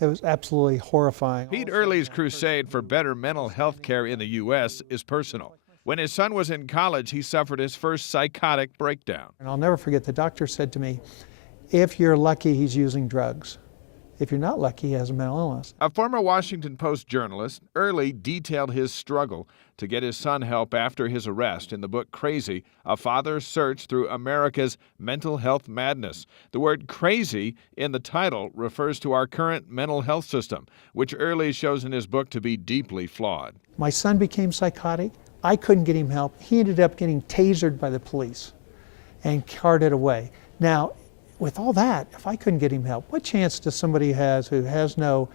It was absolutely horrifying. Pete Earley's crusade for better mental health care in the U.S. is personal. When his son was in college, he suffered his first psychotic breakdown. And I'll never forget, the doctor said to me, if you're lucky, he's using drugs. If you're not lucky, he has a mental illness. A former Washington Post journalist, Earley detailed his struggle to get his son help after his arrest in the book Crazy, A Father's Search Through America's Mental Health Madness. The word crazy in the title refers to our current mental health system, which Earley shows in his book to be deeply flawed. My son became psychotic. I couldn't get him help. He ended up getting tasered by the police and carted away. Now, with all that, if I couldn't get him help, what chance does somebody has who has no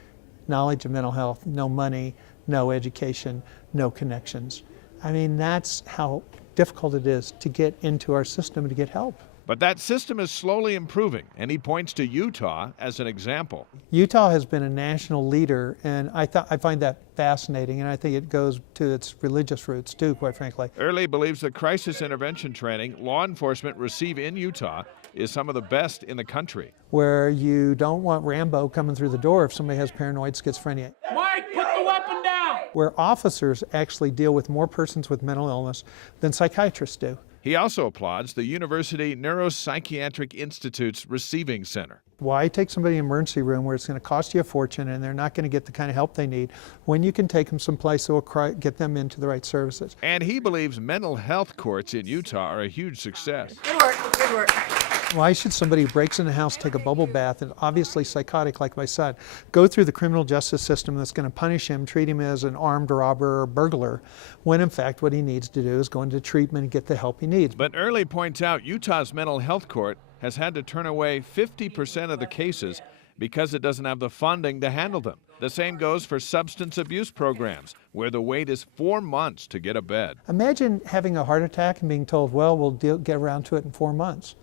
knowledge of mental health, no money, no education, no connections? I mean, that's how difficult it is to get into our system to get help. But that system is slowly improving, and he points to Utah as an example. Utah has been a national leader, and I find that fascinating, and I think it goes to its religious roots too, quite frankly. Earley believes the crisis intervention training law enforcement receive in Utah is some of the best in the country. Where you don't want Rambo coming through the door if somebody has paranoid schizophrenia. Mike, put the weapon down! Where officers actually deal with more persons with mental illness than psychiatrists do. He also applauds the University Neuropsychiatric Institute's receiving center. Why take somebody in an emergency room where it's going to cost you a fortune and they're not going to get the kind of help they need when you can take them someplace that will get them into the right services? And he believes mental health courts in Utah are a huge success. Good work, good work. Why should somebody who breaks in the house, take a bubble bath, and obviously psychotic like my son, go through the criminal justice system that's going to punish him, treat him as an armed robber or burglar, when in fact what he needs to do is go into treatment and get the help he needs? But Earley points out Utah's mental health court has had to turn away 50% of the cases because it doesn't have the funding to handle them. The same goes for substance abuse programs, where the wait is 4 months to get a bed. Imagine having a heart attack and being told, well, we'll get around to it in 4 months.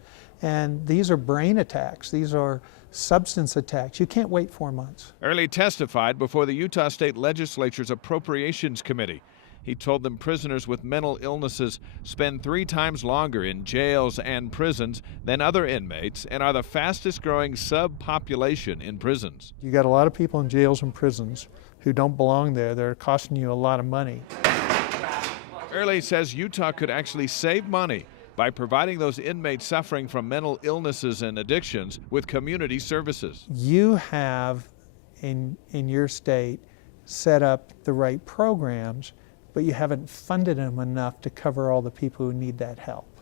And these are brain attacks. These are substance attacks. You can't wait 4 months. Earley testified before the Utah State Legislature's Appropriations Committee. He told them prisoners with mental illnesses spend 3 times longer in jails and prisons than other inmates and are the fastest growing subpopulation in prisons. You got a lot of people in jails and prisons who don't belong there. They're costing you a lot of money. Earley says Utah could actually save money by providing those inmates suffering from mental illnesses and addictions with community services. You have, in your state, set up the right programs, but you haven't funded them enough to cover all the people who need that help.